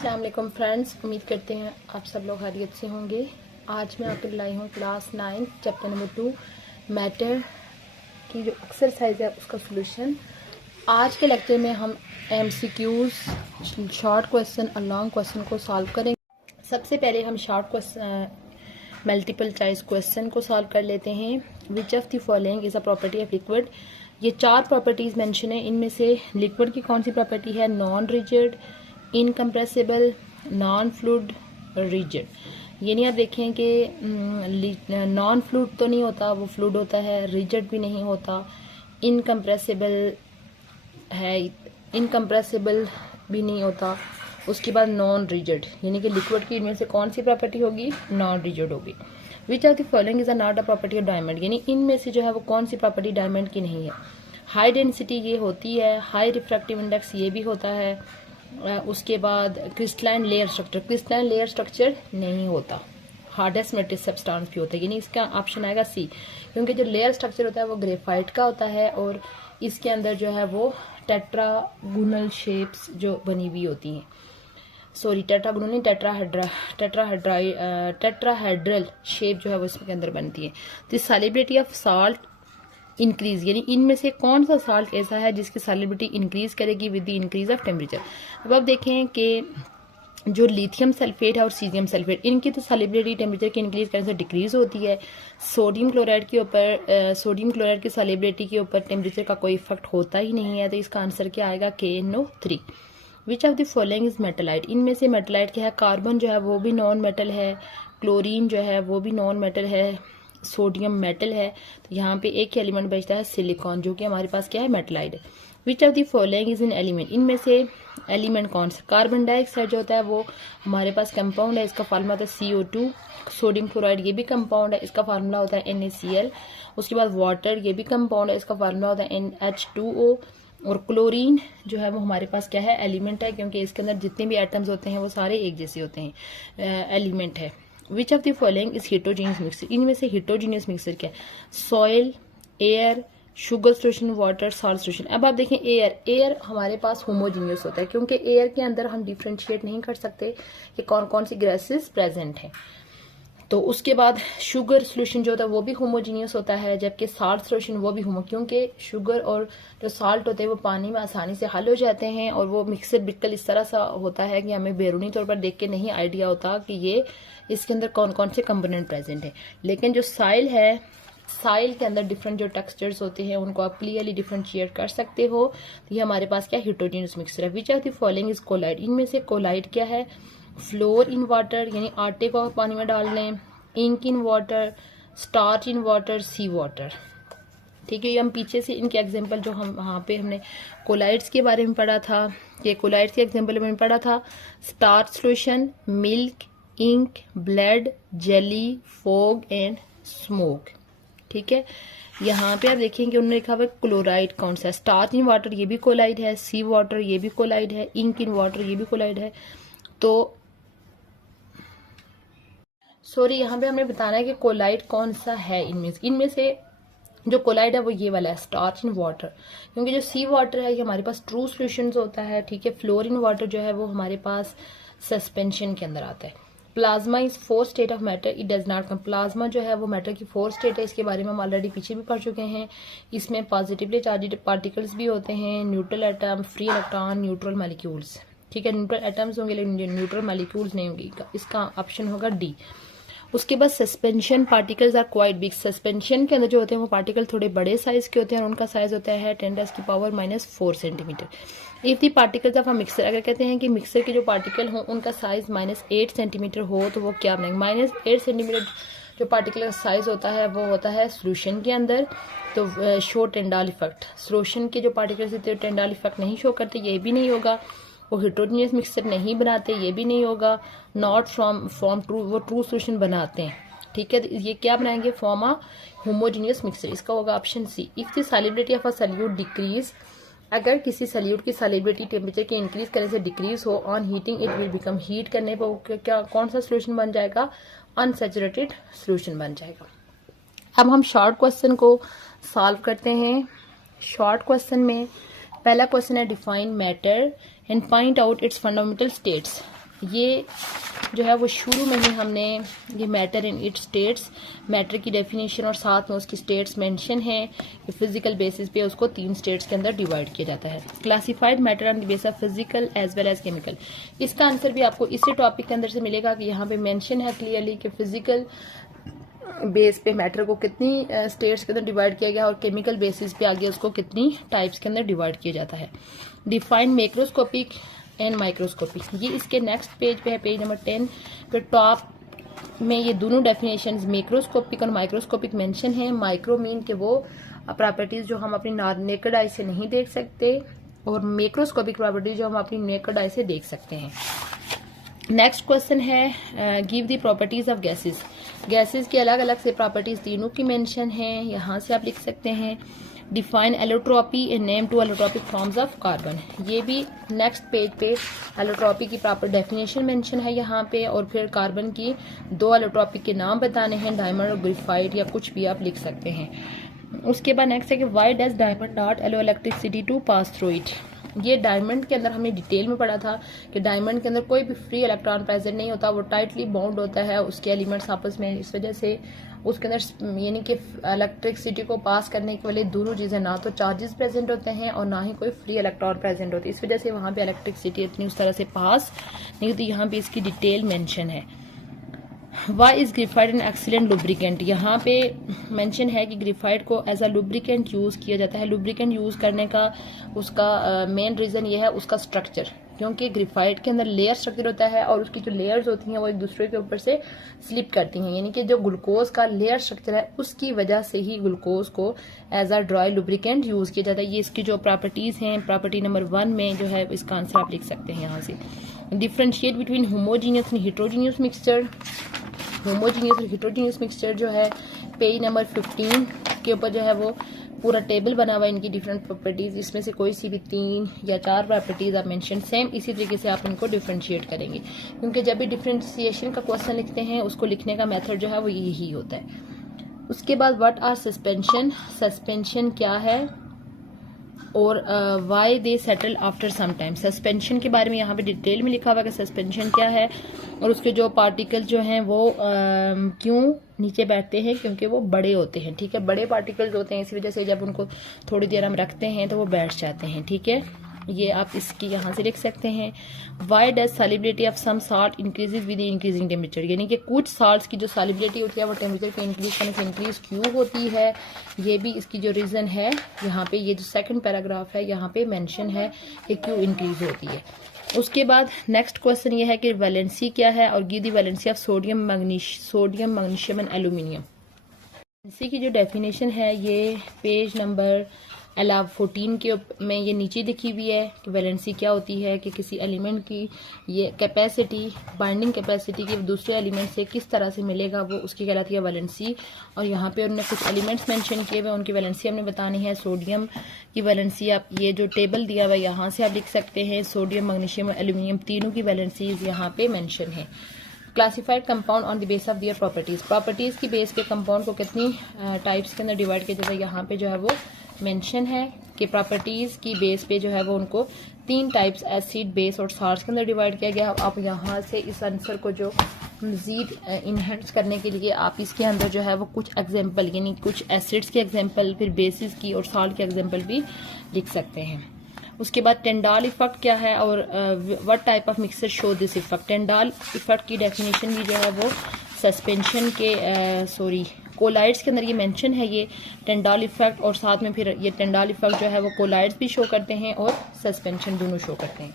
अस्सलाम वालेकुम फ्रेंड्स, उम्मीद करते हैं आप सब लोग खैरियत से होंगे। आज मैं आपके लाई हूँ क्लास 9 चैप्टर नंबर 2 मैटर की जो एक्सरसाइज है उसका सोल्यूशन। आज के लेक्चर में हम एमसीक्यूज, शॉर्ट क्वेश्चन और लॉन्ग क्वेश्चन को सॉल्व करेंगे। सबसे पहले हम short question multiple choice question को सॉल्व कर लेते हैं। विच of the following is a property of liquid. ये 4 प्रॉपर्टीज मेंशन है, इनमें से लिक्विड की कौन सी प्रॉपर्टी है? Non rigid, incompressible, non fluid, rigid. यानी आप देखें कि नॉन फ्लूइड तो नहीं होता, वो फ्लूइड होता है। रिजिड भी नहीं होता, इनकम्प्रेसिबल है, इनकम्प्रेसिबल भी नहीं होता। उसके बाद नॉन रिजिड, यानी कि लिक्विड की इनमें से कौन सी प्रॉपर्टी होगी? नॉन रिजिड होगी। विच of the following is a not a property of diamond, यानी इनमें से जो है वो कौन सी प्रॉपर्टी डायमंड की नहीं है? हाई डेंसिटी ये होती है, हाई रिफ्रैक्टिव इंडेक्स ये भी होता है। उसके बाद crystalline layer structure, crystalline layer structure नहीं होता। हार्डेस्ट मेटल सब्सटेंस भी होता है, यानी इसका ऑप्शन आएगा सी, क्योंकि जो लेयर स्ट्रक्चर होता है वो ग्रेफाइट का होता है और इसके अंदर जो है वो टेट्रागोनल शेप्स जो बनी हुई होती हैं। सॉरी, टेट्रागोनल नहीं, टेट्राहेड्रल शेप जो है वो इसके अंदर बनती है। तो सॉलिबिलिटी ऑफ साल्ट इंक्रीज, यानी इनमें से कौन सा साल्ट ऐसा है जिसकी सॉलिबिलिटी इंक्रीज करेगी with the increase of temperature. अब आप देखें कि जो लिथियम सल्फेट है और सीजियम सल्फेट, इनकी तो सॉलिबिलिटी टेम्परेचर के इंक्रीज करने से डिक्रीज होती है। सोडियम क्लोराइड के ऊपर सोडियम क्लोराइड की सॉलिबिलिटी के ऊपर टेम्परेचर का कोई इफेक्ट होता ही नहीं है। तो इसका आंसर क्या आएगा? KNO3। Which of the following is मेटलाइट, इनमें से मेटलाइट क्या है? कार्बन जो है वो भी नॉन मेटल है, क्लोरीन जो है वो भी नॉन मेटल है, सोडियम मेटल है। तो यहाँ पे एक एलिमेंट बचता है सिलिकॉन, जो कि हमारे पास क्या है? मेटलाइड है। Which of the following is in element, इनमें से एलिमेंट कौन सा? कार्बन डाइऑक्साइड जो होता है वो हमारे पास कंपाउंड है, इसका फार्मूला होता है CO2। सोडियम क्लोराइड ये भी कंपाउंड है, इसका फार्मूला होता है NaCl। उसके बाद वाटर ये भी कंपाउंड है, इसका फार्मूला होता है NH2O। और क्लोरीन जो है वो हमारे पास क्या है? एलिमेंट है, क्योंकि इसके अंदर जितने भी एटम्स होते हैं वो सारे एक जैसे होते हैं, एलिमेंट है। Which of the following is heterogeneous mixture, इनमें से हिटोजीनियस मिक्सचर क्या है? Soil, air, sugar solution, water, salt solution. अब आप देखें एयर हमारे पास होमोजीनियस होता है, क्योंकि एयर के अंदर हम डिफ्रेंशिएट नहीं कर सकते कि कौन कौन सी गैसेस प्रेजेंट है। तो उसके बाद शुगर सोल्यूशन जो होता है वो भी होमोजीनियस होता है, जबकि साल्ट सोल्यूशन वो भी क्योंकि शुगर और जो साल्ट होते हैं वो पानी में आसानी से हल हो जाते हैं। और वो मिक्सर बिल्कुल इस तरह सा होता है कि हमें बैरूनी तौर पर देख के नहीं आइडिया होता कि ये इसके अंदर कौन कौन से कंपोनेंट प्रेजेंट है। लेकिन जो साइल है, साइल के अंदर डिफरेंट जो टेक्सचर्स होते हैं उनको आप क्लियरली डिफरेंशिएट कर सकते हो। तो ये हमारे पास क्या? हिटोजीनियस मिक्सचर है। Which of the following is colloid, इनमें से कोलाइड क्या है? फ्लोर इन वाटर, यानी आटे को पानी में डाल लें, ink in water, starch in water, sea water. ठीक है, ये हम पीछे से इनके एग्जांपल जो हम वहाँ पे हमने कोलाइड्स के बारे में पढ़ा था, ये कोलाइड्स के एग्जांपल में पढ़ा था starch solution, milk, ink, blood, jelly, fog and smoke. ठीक है, यहाँ पे आप देखेंगे उन्होंने लिखा हुआ क्लोराइड कौन सा है? स्टार्च इन वाटर ये भी कोलाइड है, सी वाटर ये भी कोलाइड है, इंक इन वाटर ये भी कोलाइड है। तो सॉरी, यहाँ पे हमें बताना है कि कोलाइड कौन सा है। इनमें से जो कोलाइड है वो ये वाला है, स्टार्च इन वाटर, क्योंकि जो सी वाटर है ये हमारे पास ट्रू सॉल्यूशंस होता है। ठीक है, फ्लोर इन वाटर जो है वो हमारे पास सस्पेंशन के अंदर आता है। Plasma is 4 state of matter, it does not come, plasma जो है वो मैटर की 4 स्टेट है। इसके बारे में हम ऑलरेडी पीछे भी पढ़ चुके हैं। इसमें पॉजिटिवली चार्ज पार्टिकल्स भी होते हैं, neutral atom, free electron, neutral molecules. ठीक है, न्यूट्रल एटम्स होंगे लेकिन न्यूट्रल मॉलिक्यूल्स नहीं होंगे, इसका ऑप्शन होगा डी। उसके बाद suspension particles are quite big, suspension के अंदर जो होते हैं वो पार्टिकल थोड़े बड़े साइज के होते हैं और उनका साइज होता है 10⁻⁻⁴ centimetre. If the particles of a mixer, अगर कहते हैं कि मिक्सर के जो पार्टिकल हो उनका साइज -8 सेंटीमीटर हो तो वो क्या बनेंगे? -8 सेंटीमीटर जो पार्टिकल का साइज होता है वो होता है सोल्यूशन के अंदर। तो शो टेंडाल इफेक्ट, सोल्यूशन के जो पार्टिकल्स होते हैं टेंडाल इफेक्ट नहीं शो करते, ये भी नहीं होगा। वो हिटोजीनियस मिक्सचर नहीं बनाते, ये भी नहीं होगा। नॉट फ्रॉम ट्रू, वो ट्रू सोल्यूशन बनाते हैं। ठीक है, ये क्या बनाएंगे? फॉर्म अ होमोजीनियस मिक्सचर, इसका होगा option C. If the solubility of a solute decrease, अगर किसी सॉल्यूट की सॉलिबिलिटी टेम्परेचर के इंक्रीज करने से डिक्रीज हो, on heating it will become, heat करने पर क्या कौन सा सोल्यूशन बन जाएगा? अनसैचुरेटेड सोल्यूशन बन जाएगा। अब हम शॉर्ट क्वेश्चन को सॉल्व करते हैं। शॉर्ट क्वेश्चन में पहला क्वेश्चन है define matter and point out its fundamental states. ये जो है वो शुरू में ही हमने ये matter in its states, matter की डेफिनेशन और साथ में उसकी स्टेट्स मेंशन है कि फिजिकल बेसिस पे उसको 3 स्टेट्स के अंदर डिवाइड किया जाता है। Classified matter on the base of physical as well as chemical. इसका आंसर भी आपको इसी टॉपिक के अंदर से मिलेगा कि यहाँ पे मेंशन है क्लियरली कि फिजिकल बेस पे मैटर को कितनी स्टेट्स के अंदर डिवाइड किया गया और केमिकल बेसिस पे आगे उसको कितनी टाइप्स के अंदर डिवाइड किया जाता है। डिफाइन मैक्रोस्कोपिक एंड माइक्रोस्कोपिक, ये इसके नेक्स्ट पेज पे है, पेज नंबर 10 पे टॉप में ये दोनों डेफिनेशंस मैक्रोस्कोपिक और माइक्रोस्कोपिक मेंशन है। माइक्रो मीन के वो प्रॉपर्टीज जो हम अपनी नेकेड आई से नहीं देख सकते और मैक्रोस्कोपिक प्रॉपर्टीज जो हम अपनी नेकेड आई से देख सकते हैं। नेक्स्ट क्वेश्चन है give the properties of gases. Gases की अलग अलग से प्रॉपर्टीज तीनों की मेंशन है, यहाँ से आप लिख सकते हैं। Define allotropy and name two allotropic forms of carbon, ये भी नेक्स्ट पेज पे एलोट्रोपी की प्रॉपर डेफिनेशन मेंशन है यहाँ पे, और फिर कार्बन की 2 एलोट्रोपिक के नाम बताने हैं, डायमंड और ग्रेफाइट या कुछ भी आप लिख सकते हैं। उसके बाद नेक्स्ट है कि why does diamond not allow electricity to pass through it. ये डायमंड के अंदर हमने डिटेल में पढ़ा था कि डायमंड के अंदर कोई भी फ्री इलेक्ट्रॉन प्रेजेंट नहीं होता, वो टाइटली बाउंड होता है उसके एलिमेंट्स आपस में, इस वजह से उसके अंदर यानी कि इलेक्ट्रिसिटी को पास करने के लिए दोनों चीजें, ना तो चार्जेस प्रेजेंट होते हैं और ना ही कोई फ्री इलेक्ट्रॉन प्रेजेंट होती है, इस वजह से वहां पे इलेक्ट्रिसिटी इतनी उस तरह से पास नहीं होती। यहाँ पे इसकी डिटेल मेंशन है। Why is graphite an excellent lubricant, यहाँ पे मेंशन है कि ग्रेफाइट को एज अ लुब्रिकेंट यूज किया जाता है। लुब्रिकेंट यूज करने का उसका मेन रीजन ये है उसका स्ट्रक्चर, क्योंकि ग्रेफाइट के अंदर लेयर स्ट्रक्चर होता है और उसकी जो लेयर्स होती हैं वो एक दूसरे के ऊपर से स्लिप करती हैं, यानी कि जो ग्लूकोज का लेयर स्ट्रक्चर है उसकी वजह से ही ग्लूकोज को as a dry lubricant use किया जाता है। ये इसकी जो प्रॉपर्टीज हैं, प्रॉपर्टी नंबर 1 में जो है इसका आंसर आप लिख सकते हैं यहाँ से। Differentiate between homogeneous and heterogeneous mixture. Homogeneous और हेटेरोजीनियस मिक्सचर जो है पेज नंबर 15 के ऊपर जो है वो पूरा टेबल बना हुआ है इनकी डिफरेंट प्रॉपर्टीज, इसमें से कोई सी भी 3 या 4 प्रॉपर्टीज आप मेंशन सेम इसी तरीके से आप इनको डिफरेंशिएट करेंगे, क्योंकि जब भी डिफरेंशिएशन का क्वेश्चन लिखते हैं उसको लिखने का मेथड जो है वो यही होता है। उसके बाद व्हाट आर सस्पेंशन, सस्पेंशन क्या है और why they settle after some time. Suspension के बारे में यहाँ पे डिटेल में लिखा हुआ है कि सस्पेंशन क्या है और उसके जो पार्टिकल जो हैं वो क्यों नीचे बैठते हैं, क्योंकि वो बड़े होते हैं, ठीक है, बड़े पार्टिकल्स होते हैं, इसी वजह से जब उनको थोड़ी देर हम रखते हैं तो वो बैठ जाते हैं, ठीक है। ये आप इसकी यहाँ से लिख सकते हैं। Why does solubility of some salt increases with increasing temperature, यानी कि कुछ साल्ट्स की जो सॉलिबिलिटी होती है वो टेम्परेचर पे इंक्रीज करने से इंक्रीज क्यों होती है, ये भी इसकी जो रीजन है यहाँ पे ये जो सेकंड पैराग्राफ है यहाँ पे मेंशन है कि क्यों इंक्रीज होती है। उसके बाद नेक्स्ट क्वेश्चन ये है कि वैलेंसी क्या है और give the valency of sodium magnesium and aluminium. Valency की जो डेफिनेशन है ये पेज नंबर 14 के में ये नीचे लिखी हुई है कि वैलेंसी क्या होती है, कि किसी एलिमेंट की ये कैपेसिटी, बाइंडिंग कैपेसिटी की दूसरे एलिमेंट से किस तरह से मिलेगा वो उसकी कहलाती है वैलेंसी। और यहाँ पे उन्होंने कुछ एलिमेंट्स मेंशन किए हुए, उनकी वैलेंसी हमने बतानी है। सोडियम की वैलेंसी आप ये जो टेबल दिया हुआ है यहाँ से आप लिख सकते हैं। सोडियम, मैग्नीशियम और एल्यूमिनियम तीनों की वैलेंसीज यहाँ पे मेंशन है। Classified compound on the base of their properties, properties की बेस पे कंपाउंड को कितनी टाइप्स के अंदर डिवाइड किया जाता है यहाँ पे जो है वो मेंशन है कि प्रॉपर्टीज की बेस पे जो है वो उनको 3 टाइप्स एसिड, बेस और साल्ट्स के अंदर डिवाइड किया गया। आप यहाँ से इस आंसर को जो मजीद इनहेंस करने के लिए आप इसके अंदर जो है वो कुछ एग्जाम्पल यानी कुछ एसिड्स के एग्जाम्पल, फिर बेसिस की और साल्ट के एग्जाम्पल भी लिख सकते हैं। उसके बाद टेंडाल इफेक्ट क्या है और what type of mixture show this effect. टेंडाल effect की डेफिनेशन भी जो है वो सस्पेंशन के कोलाइड्स के अंदर ये मेंशन है, ये टेंडाल इफेक्ट, और साथ में फिर ये टेंडाल इफेक्ट जो है वो कोलाइड्स भी शो करते हैं और सस्पेंशन दोनों शो करते हैं।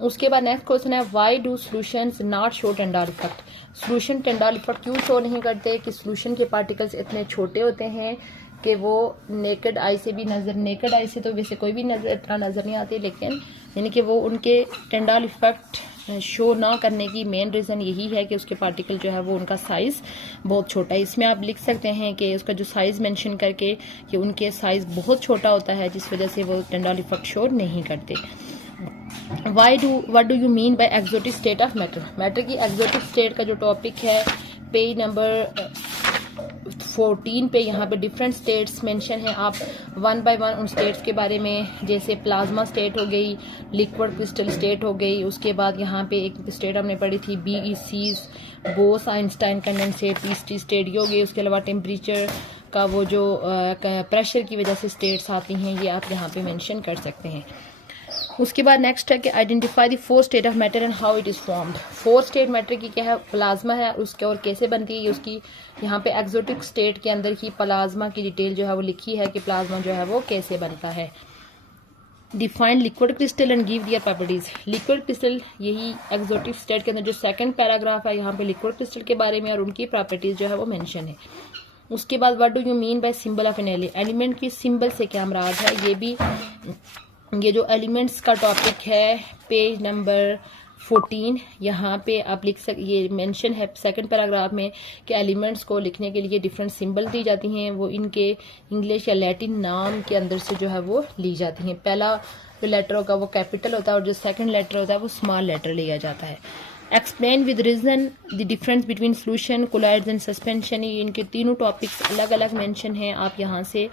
उसके बाद नेक्स्ट क्वेश्चन है why do solutions not show टेंडाल effect. Solution टेंडाल effect क्यों शो नहीं करते, कि सॉल्यूशन के पार्टिकल्स इतने छोटे होते हैं कि वो नेकेड आई से भी नेकेड आई से तो वैसे कोई भी इतना नजर नहीं आती, लेकिन यानी कि वो उनके टेंडाल इफेक्ट शो ना करने की मेन रीज़न यही है कि उसके पार्टिकल जो है वो उनका साइज़ बहुत छोटा है। इसमें आप लिख सकते हैं कि उसका जो साइज़ मेंशन करके कि उनके साइज़ बहुत छोटा होता है जिस वजह से वो टेंडाल इफेक्ट शो नहीं करते। What do you mean by exotic state of matter. Matter की एक्सोटिक स्टेट का जो टॉपिक है पेज नंबर 14 पे यहाँ पे डिफरेंट स्टेट्स मेंशन है। आप वन बाय वन उन स्टेट्स के बारे में, जैसे प्लाज्मा स्टेट हो गई, लिक्विड क्रिस्टल स्टेट हो गई, उसके बाद यहाँ पे एक स्टेट हमने पढ़ी थी BEC, Bose Einstein condensate, PST state ये हो गई। उसके अलावा टेम्परेचर का वो जो प्रेशर की वजह से स्टेट्स आती हैं, ये आप यहाँ पे मेंशन कर सकते हैं। उसके बाद नेक्स्ट है कि identify the 4 state of matter and how it is formed. 4 state matter की क्या है, प्लाज्मा है, उसके और कैसे बनती है उसकी यहाँ पे एक्सोटिक स्टेट के अंदर की प्लाज्मा की डिटेल जो है वो लिखी है कि प्लाज्मा जो है वो कैसे बनता है। Define liquid crystal and give their properties. Liquid crystal यही एक्सोटिक स्टेट के अंदर जो सेकंड पैराग्राफ है, यहाँ पे लिक्विड क्रिस्टल के बारे में और उनकी प्रॉपर्टीज जो है वो मेंशन है। उसके बाद what do you mean by symbol of an element की सिंबल से क्या मुराद है, ये भी ये जो एलिमेंट्स का टॉपिक है पेज नंबर 14 यहाँ पे आप लिख ये मेंशन है सेकंड पैराग्राफ में कि एलिमेंट्स को लिखने के लिए डिफरेंट सिंबल दी जाती हैं, वो इनके इंग्लिश या लैटिन नाम के अंदर से जो है वो ली जाती हैं। पहला जो लेटर होगा वो कैपिटल होता है और जो सेकंड लेटर होता है वो स्मॉल लेटर लिया जाता है। Explain with reason the difference between solution, colloids and suspension. इनके तीनों टॉपिक्स अलग अलग मेंशन हैं, आप यहाँ से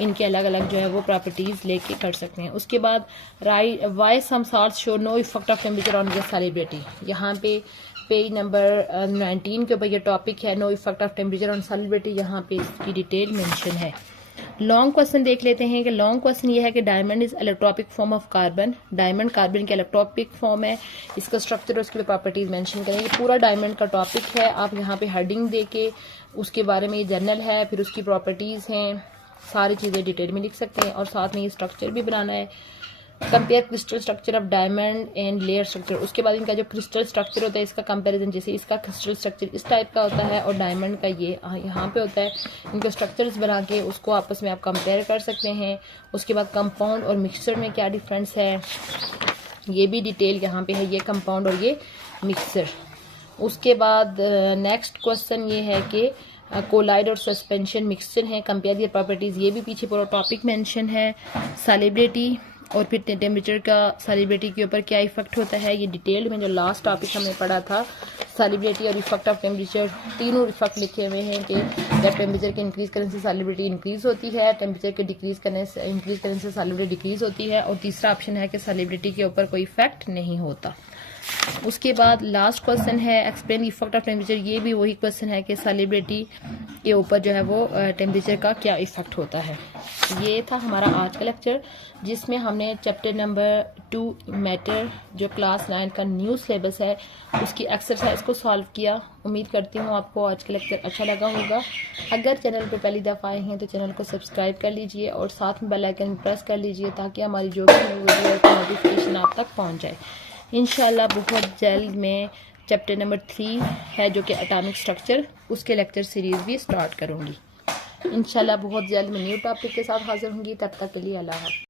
इनके अलग अलग जो है वो प्रॉपर्टीज लेके कर सकते हैं। उसके बाद why some salts show no effect of temperature on the solubility. यहाँ पे पेज नंबर 19 के ऊपर ये टॉपिक है no effect of temperature on solubility, यहाँ पे इसकी डिटेल मेंशन है। लॉन्ग क्वेश्चन देख लेते हैं कि लॉन्ग क्वेश्चन ये है कि diamond is allotropic form of carbon. Diamond carbon के इलेक्ट्रोपिक फॉर्म है, इसका स्ट्रक्चर और उसके प्रॉपर्टीज मेंशन करेंगे। पूरा डायमंड का टॉपिक है, आप यहाँ पे हेडिंग दे के उसके बारे में ये जर्नल है, फिर उसकी प्रॉपर्टीज हैं, सारी चीजें डिटेल में लिख सकते हैं और साथ में ये स्ट्रक्चर भी बनाना है। Compare crystal structure of diamond and layer structure. उसके बाद इनका जो क्रिस्टल स्ट्रक्चर होता है इसका कंपैरिजन, जैसे इसका क्रिस्टल स्ट्रक्चर इस टाइप का होता है और डायमंड का ये यहाँ पे होता है, इनको स्ट्रक्चर्स बना के उसको आपस में आप कंपेयर कर सकते हैं। उसके बाद कंपाउंड और मिक्सचर में क्या डिफरेंस है ये भी डिटेल यहाँ पे है, ये कंपाउंड और ये मिक्सचर। उसके बाद नेक्स्ट क्वेश्चन ये है कि कोलाइड और सस्पेंशन मिक्सचर है, कंपेयर दियर प्रॉपर्टीज, ये भी पीछे पूरा टॉपिक मेंशन है। सॉलिबिलिटी और फिर टेम्परेचर का सॉलिबिलिटी के ऊपर क्या इफेक्ट होता है, ये डिटेल में जो लास्ट टॉपिक हमने पढ़ा था सॉलिबिलिटी और इफेक्ट ऑफ टेम्परेचर, तीनों इफेक्ट लिखे हुए हैं कि जब टेम्परेचर के इंक्रीज करने से सॉलिबिलिटी इंक्रीज होती है, टेम्परेचर के इंक्रीज करने से सॉलिबिलिटी डिक्रीज होती है, और तीसरा ऑप्शन है कि सॉलिबिलिटी के ऊपर कोई इफेक्ट नहीं होता। उसके बाद लास्ट क्वेश्चन है एक्सप्लेन इफेक्ट ऑफ टेम्परेचर, ये भी वही क्वेश्चन है कि सॉलिबिलिटी के ऊपर जो है वो टेम्परेचर का क्या इफेक्ट होता है। ये था हमारा आज का लेक्चर जिसमें हमने चैप्टर नंबर 2 मैटर जो क्लास 9 का न्यू सिलेबस है उसकी एक्सरसाइज को सॉल्व किया। उम्मीद करती हूँ आपको आज का लेक्चर अच्छा लगा होगा। अगर चैनल पे पहली दफ़ा आए हैं तो चैनल को सब्सक्राइब कर लीजिए और साथ में बेल आइकन प्रेस कर लीजिए ताकि हमारी जो भी वीडियो का नोटिफिकेशन आप तक पहुँच जाए। इंशाल्लाह बहुत जल्द में चैप्टर नंबर 3 है जो कि एटॉमिक स्ट्रक्चर, उसके लेक्चर सीरीज़ भी स्टार्ट करूँगी। इंशाल्लाह बहुत जल्द मैं न्यू टॉपिक के साथ हाजिर होंगी, तब तक के लिए अल्लाह हाफ़िज़।